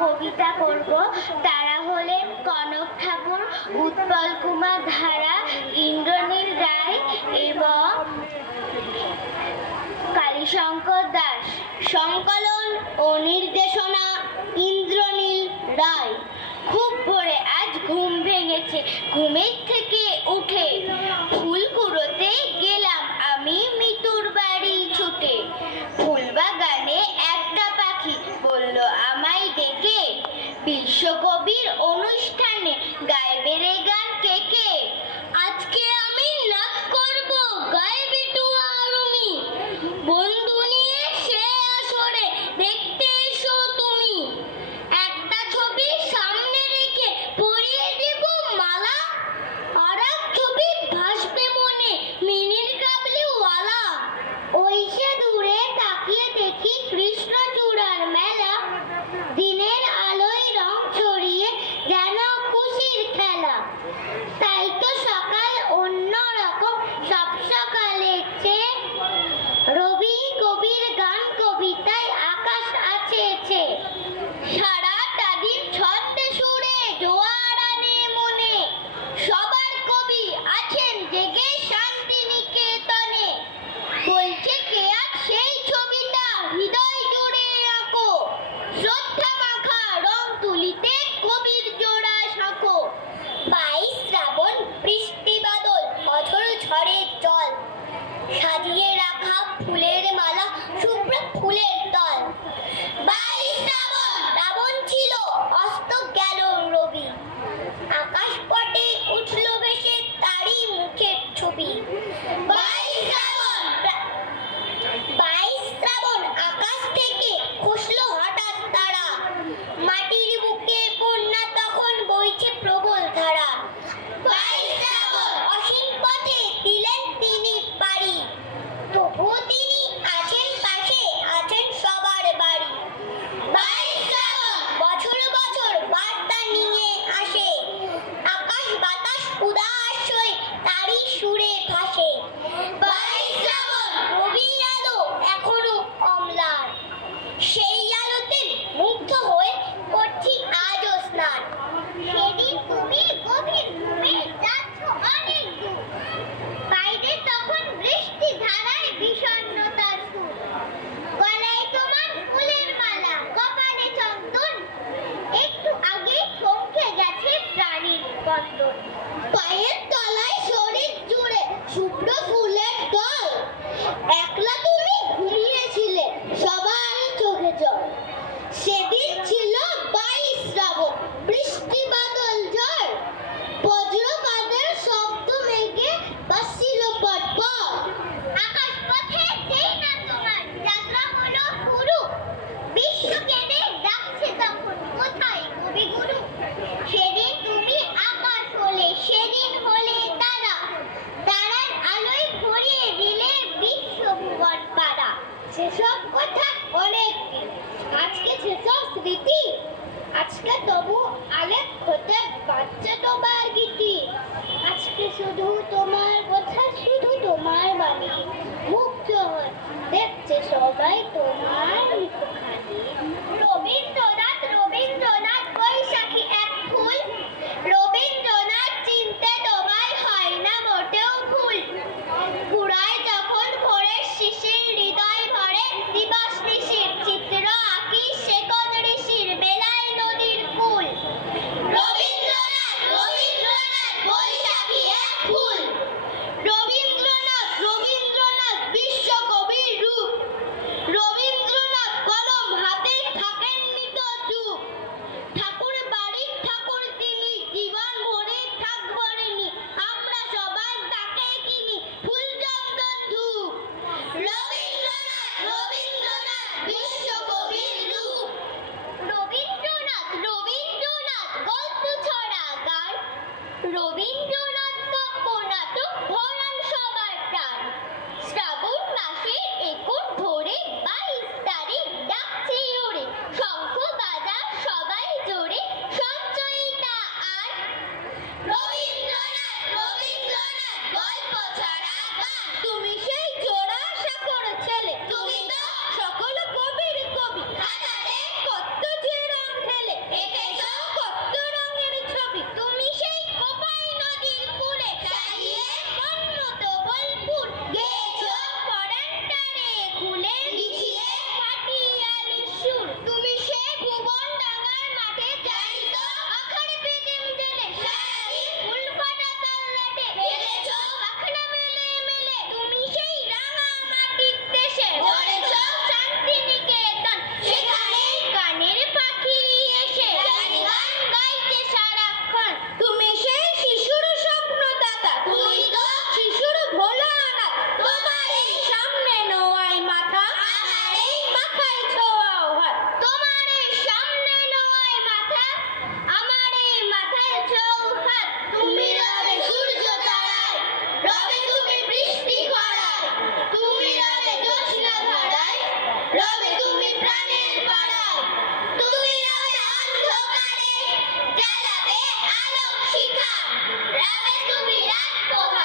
কবিতা করব। তারা হলেন কনক ঠাকুর, উৎপল কুমার ধারা, ইন্দ্রনীল রায় এবং কালীশঙ্কর দাস। সংকলন ও নির্দেশনা ইন্দ্রনীল রায়। খুব ভোরে আজ ঘুম ভেঙেছে, ঘুমের থেকে উঠে ফুল কুড়োতে গেলাম আমি মিতুর বাড়ি ছুটে। ফুলবাগানে একটা পাখি বলল আমায় ডেকে, বিশ্বকবির অনুষ্ঠানে গাইবে রে গান কে কে। আজকে আমি নাচ করব, গাইবে টুয়া রুমি, বন্ধু নিয়ে সে আসরে দেখতে এসো তুমি। একটা ছবি সামনে রেখে পরিয়ে দেব মালা, আর এক ছবি ভাসবে মনে মিনির কাবলিওয়ালা। ওই সে দূরে তাকিয়ে দেখি কৃষ্ণচূড়ার মেলা, দিনের আলোয় রং ছড়িয়ে যেন খুশির খেলা। তাই তো সকাল অন্যরকম সব সকালের চেয়ে, রবি কবির গান কবিতায় আকাশ আছে। সারাটা দিন ছন্দে সুরে জোয়ার আনে মনে, সবার কবি আছেন জেগে শান্তিনিকেতনে। বলছে কে আজ সেই ছবিটা হৃদয় জুড়ে আঁকো, শ্রদ্ধা মাখা রং তুলিতে কবির জোড়া সাঁকো। 22 শ্রাবণ বৃষ্টি বাদল অঝোর ঝড়ের জল, সাজিয়ে রাখা ফুলের মালা শুভ্র ফুলের দল। 22 শ্রাবণ রাবণ ছিল অস্ত গেল রবি, আকাশ পটে উঠল ভেসে তারই মুখের ছবি। 22 শ্রাবণ আকাশ থেকে খসলো হঠাৎ তারা, মাটির বুকে বন্যা তখন বইছে প্রবল ধারা। 22 শ্রাবণ অসীম পথে দিলেন তিনি পারি, তবুও তিনি আছেন পাশে, আছেন সবার বাড়ি। 22 শ্রাবণ বছর বছর বার্তা নিয়ে আসে, আকাশ বাতাস উদাস হয়ে তারই সুরে ভাসে। 22 শ্রাবণ রবির আলো এখনো অম্লান, সেই আলোতে মুগ্ধ হয়ে করছি আজও স্নান। সেদিন তুমি গভীর ঘুমে যাচ্ছ অনেক দূর, বাইরে তখন বৃষ্টি ধারায় বিষণ্ণতার সুর। গলায় তোমার ফুলের মালা, কপালে চন্দন, একটু আগে থমকে গেছে প্রাণীর স্পন্দন। পায়ের তলায় শরীর জুড়ে শুভ্র ফুলের দল, একলা তুমি ঘুমিয়েছিলে সবার চোখে জল। সেদিন ছিল 22 শ্রাবণ, বৃষ্টি বাদল ঝড়, বজ্রপাতের শব্দ মেঘে ভাসছিল পটপট। আকাশ পথে যেই না তোমার যাত্রা হলো শুরু, বিশ্ব কেঁদে ডাকছে তখন কোথায় কবিগুরু। সেদিন তুমি আকাশ হলে, সেদিন হলে তারা, তারার আলোয় ভরিয়ে দিলে বিশ্বভুবন পাড়া। সেসব কথা অনেক দিন, আজকে সেসব স্মৃতি, আজকে তবু আলেখ হতে পারছে তোমার গীতি। আজকে শুধু তোমার কথা, শুধু তোমার বাণী, মুগ্ধ হয়ে দেখছে সবাই তোমার মুখখানি। রবীন্দ্রনাথ, রবীন্দ্রনাথ বৈশাখী এক ফুল, রবীন্দ্রনাথ চিনতে তোমায় হয় না মোটেও ভুল। কুড়ায় যখন ভোরের শিশির হৃদয় ভরে, দিবস নিশির চিত্র আঁকি সে কোন ঋষির বেলায় নদীর কুল। রবীন্দ্রনাথ, রবীন্দ্রনাথ বৈশাখী এক ফুল, রবীন্দ্রনাথ, রবীন্দ্রনাথ বিশ্বকবির রূপ। রবীন্দ্রনাথ কলম হাতে থাকেন নিতর রামেন্দু বিরাট প্রধান।